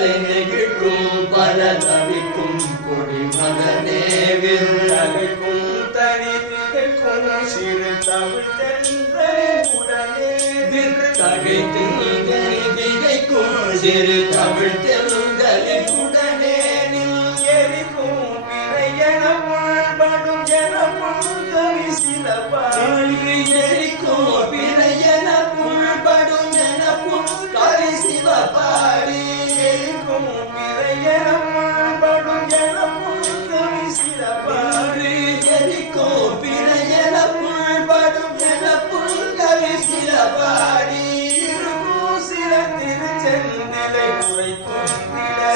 தலை நெகிழ்க்கும் பல தவிக்கும் கொடி மதனே விருந்தவிக்கும் தனி திகைக்கும் சிறு தமிழ் தென்றே உடனே விருந்தகை திகைக்கும் சிறு தமிழ் தென்றே உடனே எரிக்கும் பிறையன வாழ்படும் எனவும் கவி சில பாடி எரிக்கும் பிறையன வாழ்படும் எனவும் கவி சிவ பாடி எரிக்கும் பிறையன வாழ்படும் எனவும் கவி சில பாடி எரிக்கும் பிறையன வாழ்படும் எனவும் கவி சில பாடி இருக்கும் சில திருச்செந்திலை உரைக்கும்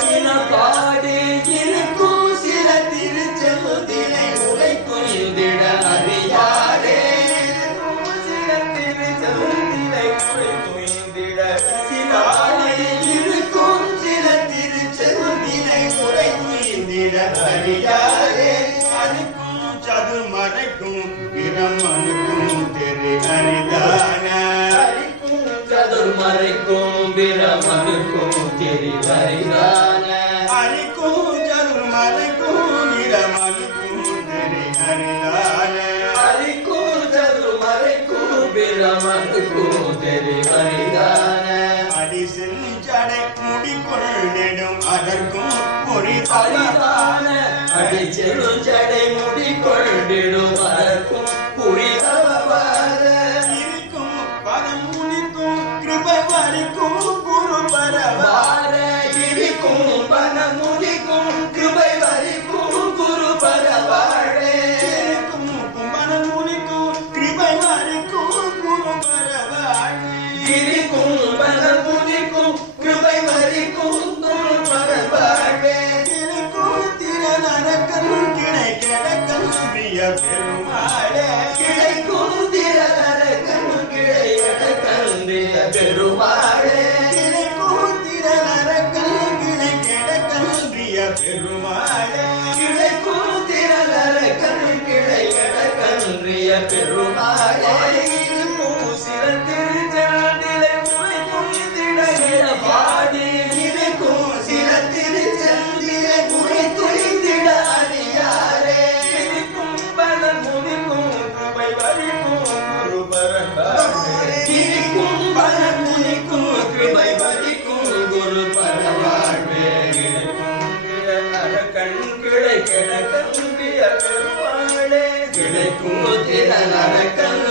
சில பாடி இருக்கும் சில திருச்செந்திலை உரைக்கும் இந்திட அறியாரே சில திருச்செந்திலை உரைக்கும் இந்திட சிலாடி இருக்கும் சில திருச்செந்திலை உரைக்கும் இந்திட அறியாரே அனுக்கும் சதுர்மறைக்கும் பிரமனுக்கும் தெரி அறிதான சதுர்மறைக்கும் பிரமனுக்கும் தெரி அறிதான அரிக்கும் சதுர்மறைக்கும் பிரமனுக்கும் தெரி அறிதான அரிக்கும் சதுர்மறைக்கும் பிரமனுக்கும் தெரி அறிதான அடி செஞ்சடை முடிக்கொள்ளிடும் அதற்கும் புரிதலான அடி செஞ்சடை முடிக்கொள்ளிடும் அதற்கும் புரிதலான இருக்கும் பதம் முடிக்கும் கிருபை வரிக்கும் குரு பரவார இருக்கும் பதம் முடிக்கும் கிருபை வரிக்கும் குரு பரவாரே இருக்கும் பதம் முடிக்கும் கிருபை வரிக்கும் குரு பரவாரே இருக்கும் பதம் முடிக்கும் கிருபை வரிக்கும் குரு பரவாரே இருக்கும் திரநரக்கன் கிடை கிடக்கன் பிரிய பெருமாளே கிடைக்கும் திரநரக்கன் கிடை கிடக்கன் பிரிய பெருமாளே கிடைக்கும் திரநரக்கன் கிடை கிடக்கன் பிரிய பெருமாளே கிடைக்கும் திரநரக்கன் கிடை கிடக்கன் பிரிய பெருமாளே இருக்கும் சில திருச்செந்திலை உரைக்கும் இந்திட பாடி இருக்கும் சில திருச்செந்திலை உரைக்கும் இந்திட அறியாரே இருக்கும் பலன் முனிக்கும் கிருபை வரிக்கும் குரு பரவாரே இருக்கும் பலன் முனிக்கும் கிருபை வரிக்கும் குரு பரவாரே கண் கிளை கிழக்கன் பெருமாளே கிடைக்கும் திறனரக்கன்